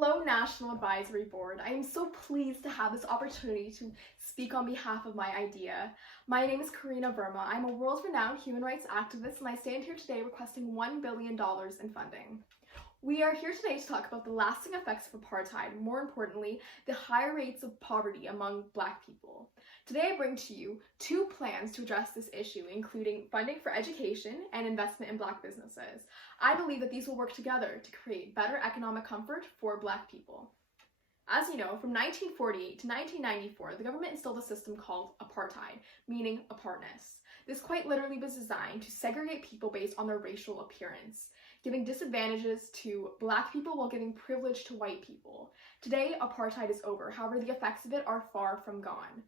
Hello, National Advisory Board. I am so pleased to have this opportunity to speak on behalf of my idea. My name is Karina Verma. I'm a world-renowned human rights activist, and I stand here today requesting $1 billion in funding. We are here today to talk about the lasting effects of apartheid, more importantly, the high rates of poverty among Black people. Today I bring to you two plans to address this issue, including funding for education and investment in Black businesses. I believe that these will work together to create better economic comfort for Black people. As you know, from 1948 to 1994, the government instilled a system called apartheid, meaning apartness. This quite literally was designed to segregate people based on their racial appearance, giving disadvantages to Black people while giving privilege to white people. Today, apartheid is over. However, the effects of it are far from gone.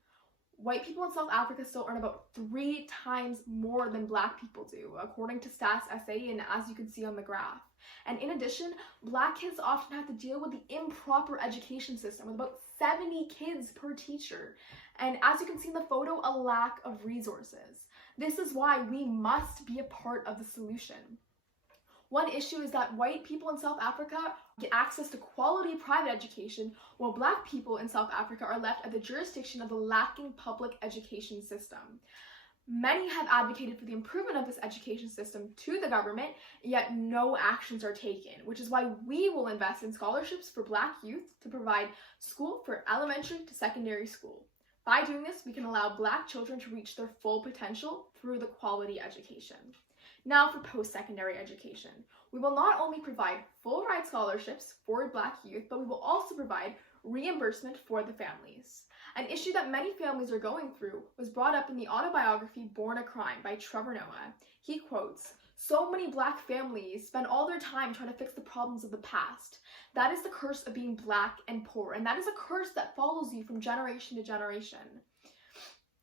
White people in South Africa still earn about 3 times more than Black people do, according to Stats SA and as you can see on the graph. And in addition, Black kids often have to deal with the improper education system with about 70 kids per teacher. And as you can see in the photo, a lack of resources. This is why we must be a part of the solution. One issue is that white people in South Africa get access to quality private education, while Black people in South Africa are left at the jurisdiction of the lacking public education system. Many have advocated for the improvement of this education system to the government, yet no actions are taken, which is why we will invest in scholarships for Black youth to provide school for elementary to secondary school. By doing this, we can allow Black children to reach their full potential through the quality education. Now for post-secondary education. We will not only provide full ride scholarships for Black youth, but we will also provide reimbursement for the families. An issue that many families are going through was brought up in the autobiography Born a Crime by Trevor Noah. He quotes, "So many Black families spend all their time trying to fix the problems of the past. That is the curse of being Black and poor, and that is a curse that follows you from generation to generation."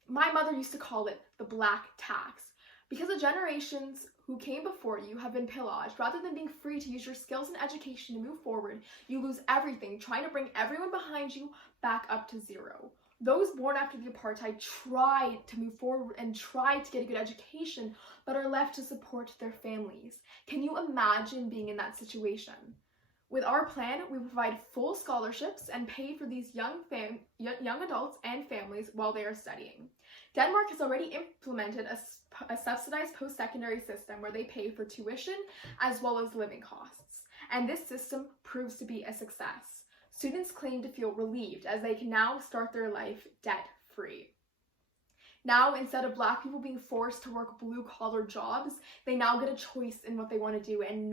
My mother used to call it the Black tax. Because the generations who came before you have been pillaged, rather than being free to use your skills and education to move forward, you lose everything, trying to bring everyone behind you back up to zero. Those born after the apartheid tried to move forward and tried to get a good education, but are left to support their families. Can you imagine being in that situation? With our plan, we provide full scholarships and pay for these young adults and families while they are studying. Denmark has already implemented a subsidized post-secondary system where they pay for tuition as well as living costs. And this system proves to be a success. Students claim to feel relieved as they can now start their life debt-free. Now, instead of Black people being forced to work blue-collar jobs, they now get a choice in what they want to do and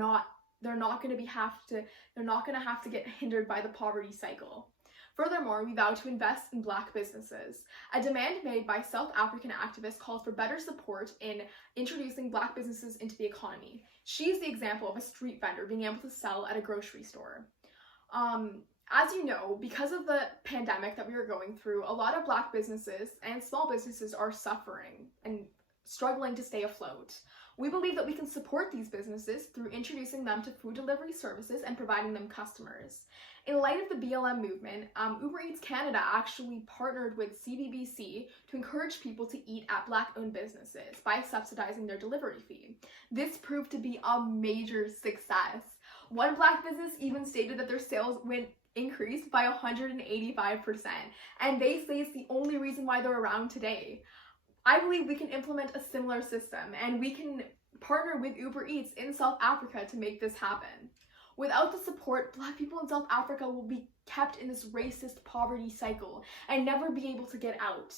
they're not going to have to get hindered by the poverty cycle. Furthermore, we vow to invest in Black businesses. A demand made by South African activists called for better support in introducing Black businesses into the economy. She's the example of a street vendor being able to sell at a grocery store. As you know, because of the pandemic that we are going through, a lot of Black businesses and small businesses are suffering and struggling to stay afloat. We believe that we can support these businesses through introducing them to food delivery services and providing them customers. In light of the BLM movement, Uber Eats Canada actually partnered with CBBC to encourage people to eat at Black-owned businesses by subsidizing their delivery fee. This proved to be a major success. One Black business even stated that their sales increased by 185%, and they say it's the only reason why they're around today. I believe we can implement a similar system, and we can partner with Uber Eats in South Africa to make this happen. Without the support, Black people in South Africa will be kept in this racist poverty cycle and never be able to get out.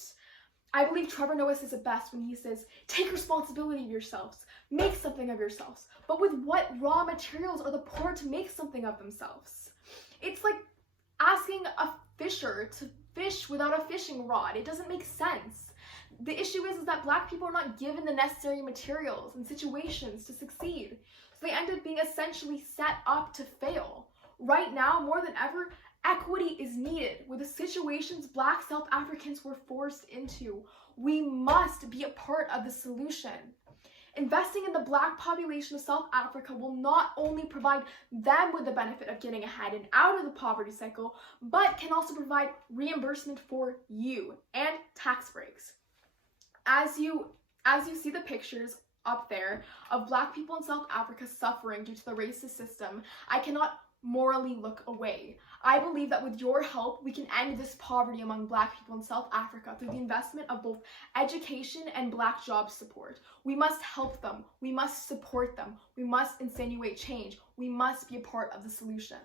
I believe Trevor Noah says it best when he says, "Take responsibility of yourselves, make something of yourselves." But with what raw materials are the poor to make something of themselves? It's like asking a fisher to fish without a fishing rod. It doesn't make sense. The issue is that Black people are not given the necessary materials and situations to succeed. So they end up being essentially set up to fail. Right now, more than ever, equity is needed with the situations Black South Africans were forced into. We must be a part of the solution. Investing in the Black population of South Africa will not only provide them with the benefit of getting ahead and out of the poverty cycle, but can also provide reimbursement for you and tax breaks. As you see the pictures up there of Black people in South Africa suffering due to the racist system, I cannot morally look away. I believe that with your help, we can end this poverty among Black people in South Africa through the investment of both education and Black job support. We must help them. We must support them. We must insinuate change. We must be a part of the solution.